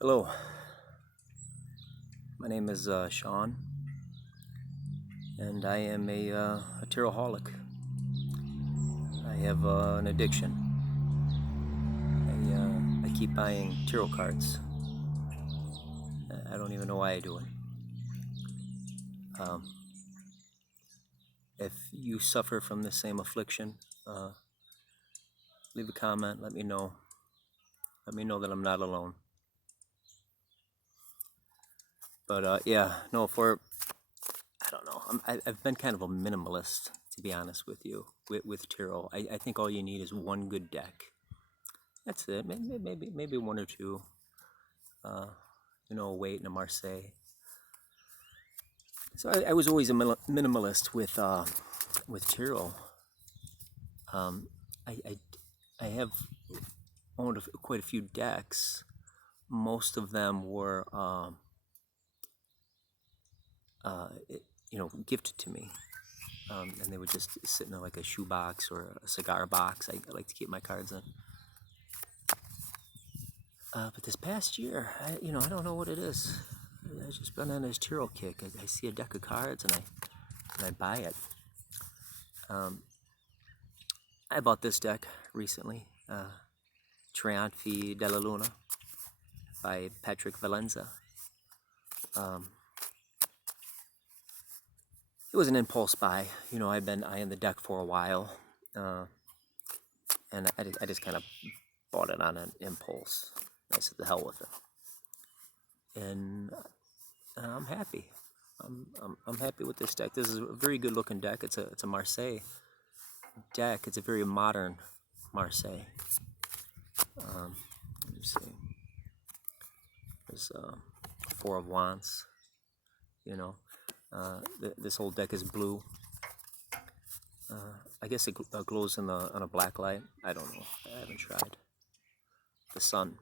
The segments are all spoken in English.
Hello, my name is Sean, and I am a tarot-holic. I have an addiction. I keep buying tarot cards. I don't even know why I do it. If you suffer from the same affliction, leave a comment, let me know. Let me know that I'm not alone. But I don't know, I've been kind of a minimalist, to be honest with you, with tarot. I think all you need is one good deck. That's it. Maybe one or two. A Wait and a Marseille. So I was always a minimalist with tarot. I have owned quite a few decks. Most of them were gifted to me, and they would just sit in like a shoebox or a cigar box. I like to keep my cards in. But this past year, I don't know what it is. I've just been on this tarot kick. I see a deck of cards and I buy it. I bought this deck recently, Trionfi Della by Patrick Valenza. It was an impulse buy. I've been eyeing the deck for a while, and I just kind of bought it on an impulse. I said, the hell with it, and I'm happy. I'm happy with this deck. This is a very good looking deck. It's a Marseille deck. It's a very modern Marseille. Let me see. There's Four of Wands. This whole deck is blue. I guess it glows on a black light. I don't know. I haven't tried. The sun.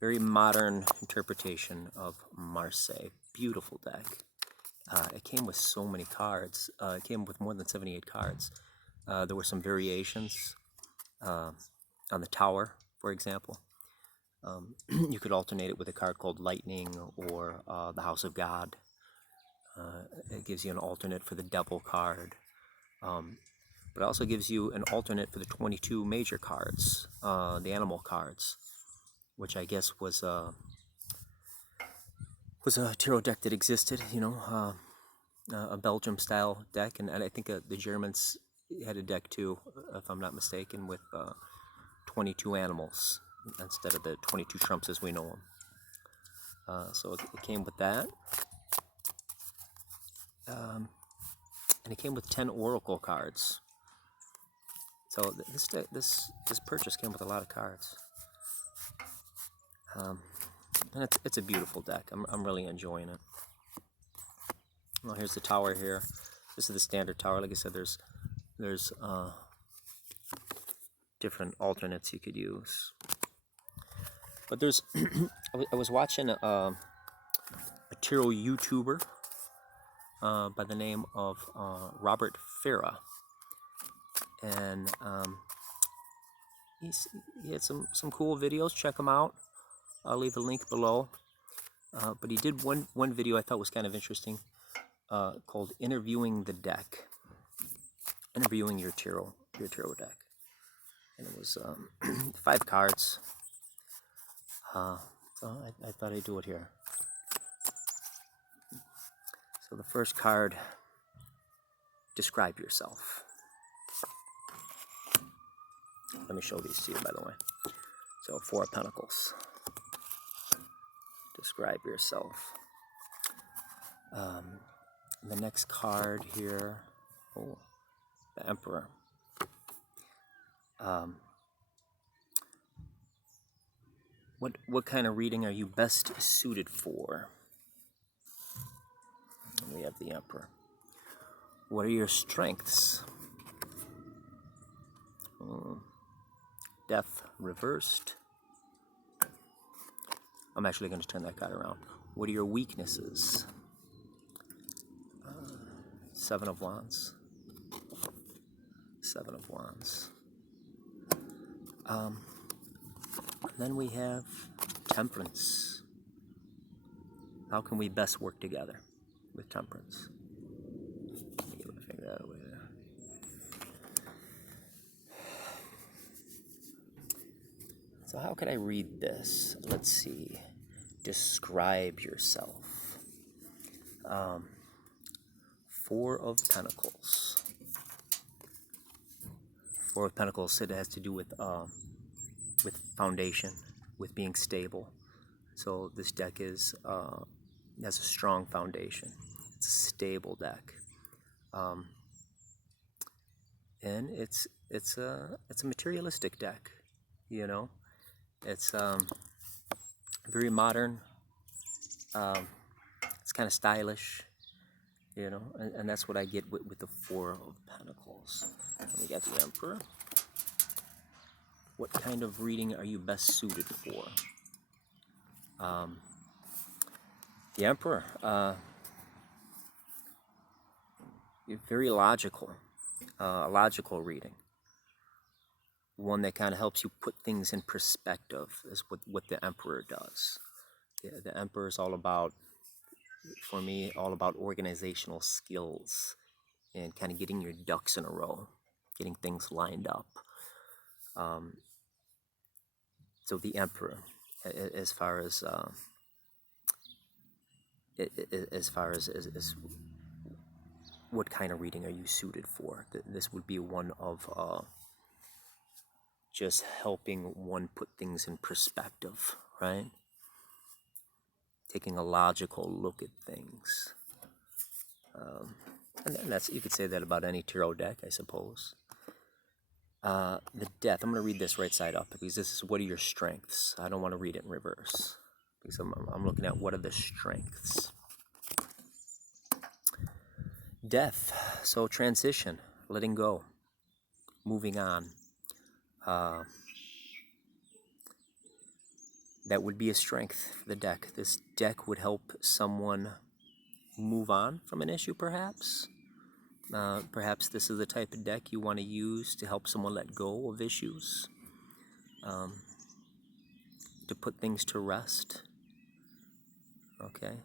Very modern interpretation of Marseille. Beautiful deck. It came with so many cards. It came with more than 78 cards. There were some variations on the tower, for example. You could alternate it with a card called Lightning or the House of God. It gives you an alternate for the Devil card. But it also gives you an alternate for the 22 major cards, the animal cards, which I guess was a tarot deck that existed, a Belgium-style deck, and I think the Germans had a deck too, if I'm not mistaken, with 22 animals instead of the 22 trumps as we know them. So it came with that. And it came with 10 oracle cards. So this purchase came with a lot of cards. And it's a beautiful deck. I'm really enjoying it. Well, here's the tower here. This is the standard tower. Like I said, there's different alternates you could use. But there's I was watching a tarot YouTuber by the name of Robert Farrah, and he had some cool videos. Check them out. I'll leave a link below. But he did one video I thought was kind of interesting, called "Interviewing the Deck," interviewing your tarot deck, and it was 5 cards. So I thought I'd do it here. So the first card, describe yourself. Let me show these to you, by the way. So 4 of Pentacles. Describe yourself. The next card here, the Emperor. What kind of reading are you best suited for? And we have the Emperor. What are your strengths? Death reversed. I'm actually going to turn that card around. What are your weaknesses? 7 of Wands. Seven of Wands. Then we have Temperance. How can we best work together with Temperance? Let me get my finger out of the way there. So how could I read this? Let's see. Describe yourself. Four of Pentacles. Four of Pentacles, it has to do with foundation, with being stable. So this deck has a strong foundation. It's a stable deck, and it's a materialistic deck. You know, it's very modern. It's kind of stylish. You know, and that's what I get with the Four of Pentacles. And we got the Emperor. What kind of reading are you best suited for? The Emperor. Very logical. A logical reading. One that kind of helps you put things in perspective is what the Emperor does. The Emperor is all about, for me, all about organizational skills and kind of getting your ducks in a row, getting things lined up. So the Emperor, as far as what kind of reading are you suited for? This would be one of just helping one put things in perspective, right? Taking a logical look at things. And that's, you could say that about any tarot deck, I suppose. The Death, I'm going to read this right side up because this is what are your strengths. I don't want to read it in reverse because I'm looking at what are the strengths. Death, so transition, letting go, moving on. That would be a strength for the deck. This deck would help someone move on from an issue, perhaps. Perhaps this is the type of deck you want to use to help someone let go of issues, to put things to rest. Okay.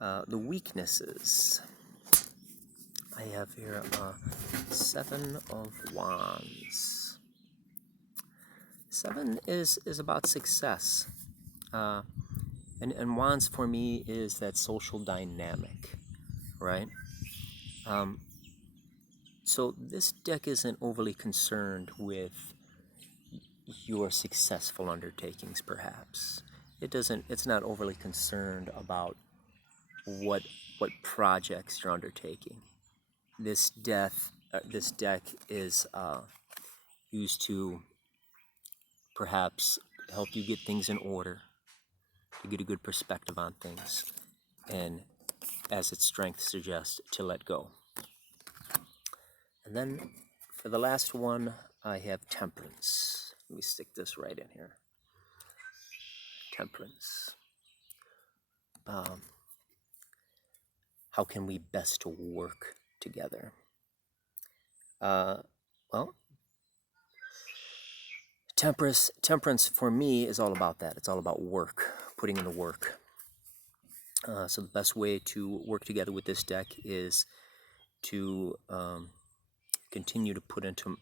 The weaknesses. I have here Seven of Wands. Seven is about success. And Wands for me is that social dynamic, right? So this deck isn't overly concerned with your successful undertakings, perhaps. It's not overly concerned about what projects you're undertaking. This deck is used to perhaps help you get things in order, to get a good perspective on things, and as its strength suggests, to let go. And then for the last one, I have Temperance. Let me stick this right in here. Temperance. How can we best work together? Well, Temperance for me is all about that. It's all about work, putting in the work. So the best way to work together with this deck is to continue to put into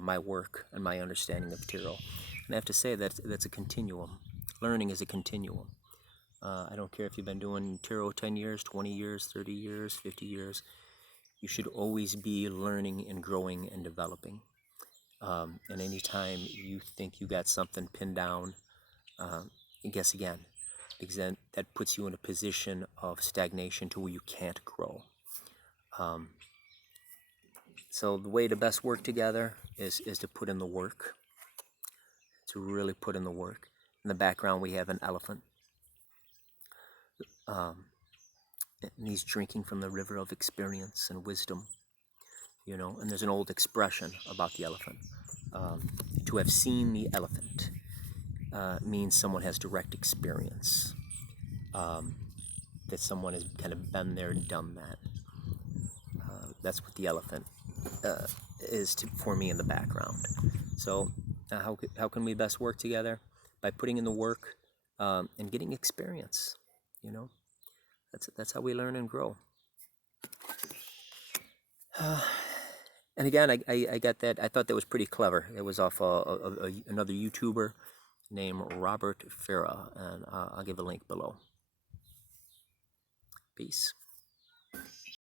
my work and my understanding of tarot. And I have to say that that's a continuum. Learning is a continuum. I don't care if you've been doing tarot 10 years, 20 years, 30 years, 50 years. You should always be learning and growing and developing. And anytime you think you got something pinned down, guess again, because then that puts you in a position of stagnation to where you can't grow. So the way to best work together is to put in the work, to really put in the work. In the background, we have an elephant. And he's drinking from the river of experience and wisdom, you know. And there's an old expression about the elephant. To have seen the elephant means someone has direct experience. That someone has kind of been there and done that. That's what the elephant for me in the background. So how can we best work together? By putting in the work and getting experience. You know, that's how we learn and grow. And again, I got that. I thought that was pretty clever. It was off another YouTuber named Robert Farrah, and I'll give a link below. Peace.